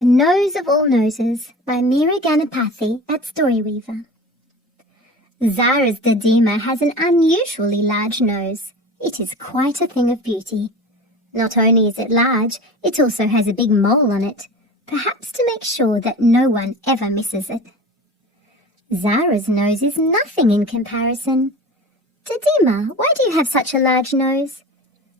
The Nose of All Noses by Meera Ganapathy at Storyweaver. Zara's Dadima has an unusually large nose. It is quite a thing of beauty. Not only is it large, it also has a big mole on it, perhaps to make sure that no one ever misses it. Zara's nose is nothing in comparison. Dadima, why do you have such a large nose?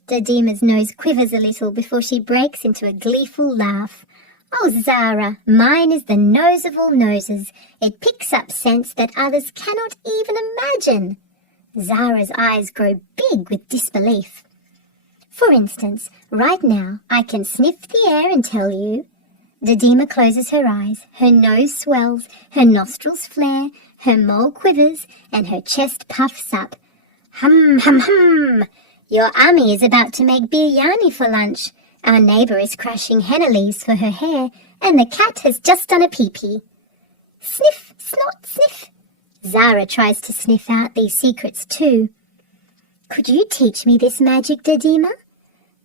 Dadima's nose quivers a little before she breaks into a gleeful laugh. Oh, Zara, mine is the nose of all noses. It picks up scents that others cannot even imagine. Zara's eyes grow big with disbelief. For instance, right now I can sniff the air and tell you. Dadima closes her eyes, her nose swells, her nostrils flare, her mole quivers, and her chest puffs up. Hum, hum, hum! Your Ami is about to make biryani for lunch. Our neighbour is crashing henna leaves for her hair, and the cat has just done a pee-pee. Sniff, snot, sniff. Zara tries to sniff out these secrets too. Could you teach me this magic, Dadima?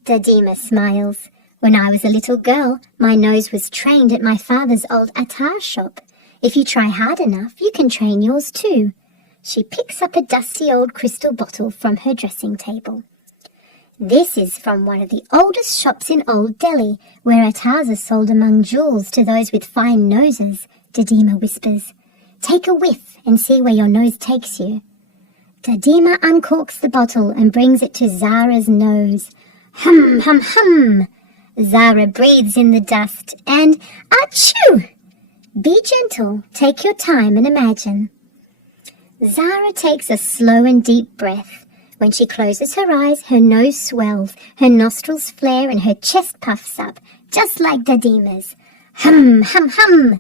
Dadima smiles. When I was a little girl, my nose was trained at my father's old attar shop. If you try hard enough, you can train yours too. She picks up a dusty old crystal bottle from her dressing table. This is from one of the oldest shops in Old Delhi, where attars are sold among jewels to those with fine noses, Dadima whispers. Take a whiff and see where your nose takes you. Dadima uncorks the bottle and brings it to Zara's nose. Hum, hum, hum! Zara breathes in the dust and achoo! Be gentle, take your time and imagine. Zara takes a slow and deep breath. When she closes her eyes, her nose swells, her nostrils flare, and her chest puffs up, just like Dadima's. Hum, hum, hum!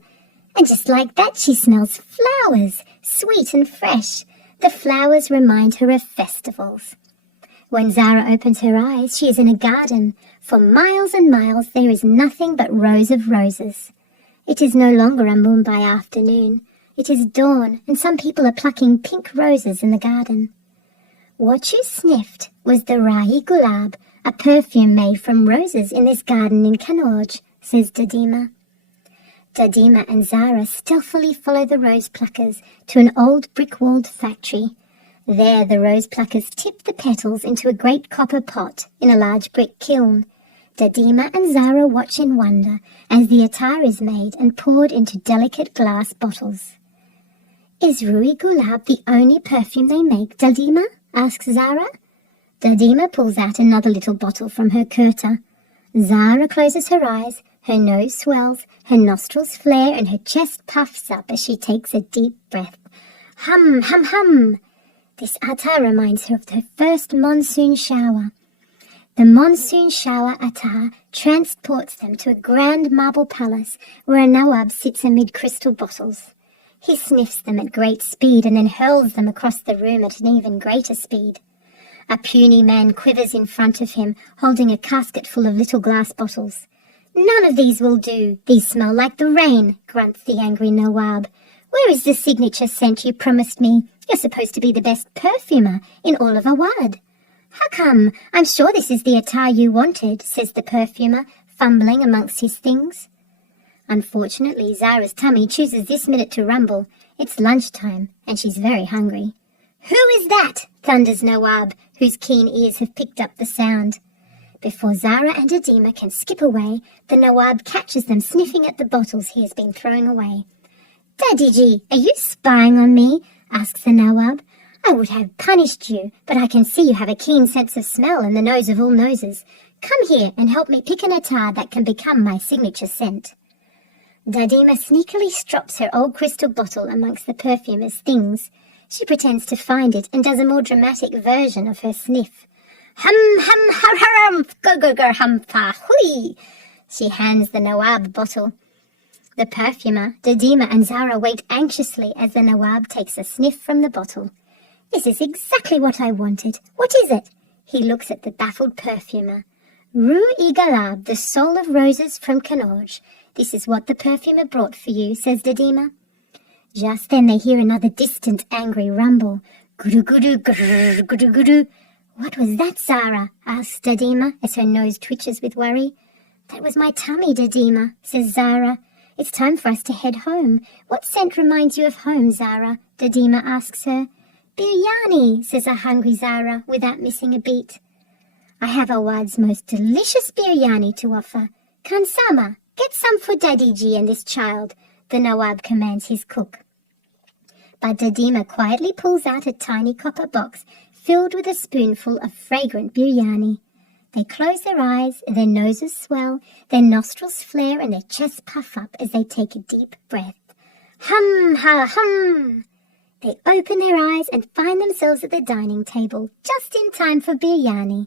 And just like that, she smells flowers, sweet and fresh. The flowers remind her of festivals. When Zara opens her eyes, she is in a garden. For miles and miles, there is nothing but rows of roses. It is no longer a Mumbai afternoon. It is dawn, and some people are plucking pink roses in the garden. What you sniffed was the Rahi Gulab, a perfume made from roses in this garden in Kanauj, says Dadima. Dadima and Zara stealthily follow the rose pluckers to an old brick-walled factory. There the rose pluckers tip the petals into a great copper pot in a large brick kiln. Dadima and Zara watch in wonder as the attar is made and poured into delicate glass bottles. Is Rui Gulab the only perfume they make, Dadima? Asks Zara. Dadima pulls out another little bottle from her kurta. Zara closes her eyes, her nose swells, her nostrils flare, and her chest puffs up as she takes a deep breath. Hum, hum, hum! This attar reminds her of her first monsoon shower. The monsoon shower attar transports them to a grand marble palace where a Nawab sits amid crystal bottles. He sniffs them at great speed and then hurls them across the room at an even greater speed. A puny man quivers in front of him, holding a casket full of little glass bottles. None of these will do. These smell like the rain, grunts the angry Nawab. Where is the signature scent you promised me? You're supposed to be the best perfumer in all of Awadh. How come? I'm sure this is the attar you wanted, says the perfumer, fumbling amongst his things. Unfortunately, Zara's tummy chooses this minute to rumble. It's lunchtime, and she's very hungry. Who is that? Thunders Nawab, whose keen ears have picked up the sound. Before Zara and Dadima can skip away, the Nawab catches them sniffing at the bottles he has been throwing away. Dadiji, are you spying on me? Asks the Nawab. I would have punished you, but I can see you have a keen sense of smell and the nose of all noses. Come here and help me pick an attar that can become my signature scent. Dadima sneakily strops her old crystal bottle amongst the perfumer's things. She pretends to find it and does a more dramatic version of her sniff. Hum, hum, har, harum, go, go, go, hum, fa, hui. She hands the Nawab bottle. The perfumer, Dadima and Zara wait anxiously as the Nawab takes a sniff from the bottle. This is exactly what I wanted. What is it? He looks at the baffled perfumer. Rui-Gulab, the soul of roses from Kanauj. This is what the perfumer brought for you, says Dadima. Just then they hear another distant, angry rumble. Guru-guru, guru-guru. What was that, Zara? asks Dadima as her nose twitches with worry. That was my tummy, Dadima, says Zara. It's time for us to head home. What scent reminds you of home, Zara? Dadima asks her. Biryani, says a hungry Zara without missing a beat. I have Awad's most delicious biryani to offer. Kansama, get some for Dadiji and this child, the Nawab commands his cook. But Dadima quietly pulls out a tiny copper box filled with a spoonful of fragrant biryani. They close their eyes, their noses swell, their nostrils flare and their chests puff up as they take a deep breath. Hum, ha, hum! They open their eyes and find themselves at the dining table, just in time for biryani.